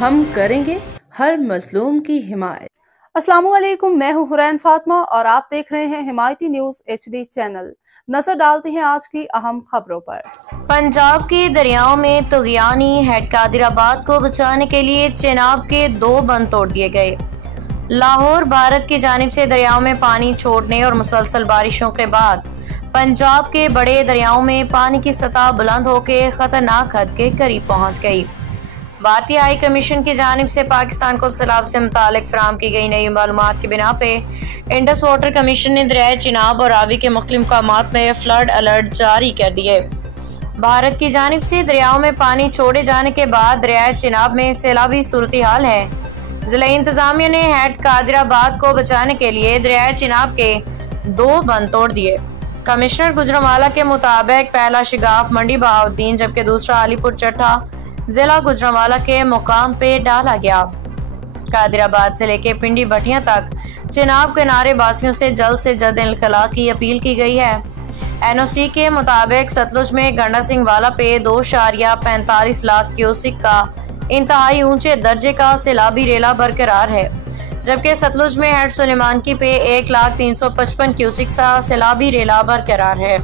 हम करेंगे हर मजलूम की हिमायत। अस्सलामुअलैकुम, मैं हूं हुरैन फातिमा और आप देख रहे हैं हिमायती न्यूज HD चैनल। नजर डालते हैं आज की अहम खबरों पर। पंजाब के दरियाओं में तुगयानी हेड कादिराबाद को बचाने के लिए चेनाब के 2 बंद तोड़ दिए गए। लाहौर भारत की जानिब से दरियाओं में पानी छोड़ने और मुसलसल बारिशों के बाद पंजाब के बड़े दरियाओं में पानी की सतह बुलंद होकर खतरनाक हद के करीब पहुंच गई। भारतीय हाई कमीशन की जानिब से पाकिस्तान को सैलाब से मुतालिक फराहम की गई नई मालूमात की बिना पे इंडस वाटर कमीशन ने दरियाए चिनाब और रावी के मुख्तलिफ मकामात में फ्लड अलर्ट जारी कर दिए। भारत की जानिब से दरियाओं में पानी छोड़े जाने के बाद दरियाए चिनाब में सैलाबी सूरत हाल है। जिला इंतजामिया ने हेड कादिराबाद को बचाने के लिए दरियाए चिनाब के 2 बंद तोड़ दिए। कमिश्नर गुजरांवाला के मुताबिक पहला शिगाफ मंडी बहाउद्दीन जबकि दूसरा अलीपुर चट्टा जिला गुजरांवाला के मुकाम पे डाला गया। कादिराबाद से लेके पिंडी भटिया तक चिनाब किनारे वासियों से जल्द इनखला की अपील की गई है। NOC के मुताबिक सतलुज में गंडा सिंह वाला पे 2.45 लाख क्यूसिक का इंतहाई ऊंचे दर्जे का सैलाबी रेला बरकरार है, जबकि सतलुज में हेड सुलेमान की पे 1,355 क्यूसिक का सैलाबी रेला बरकरार है।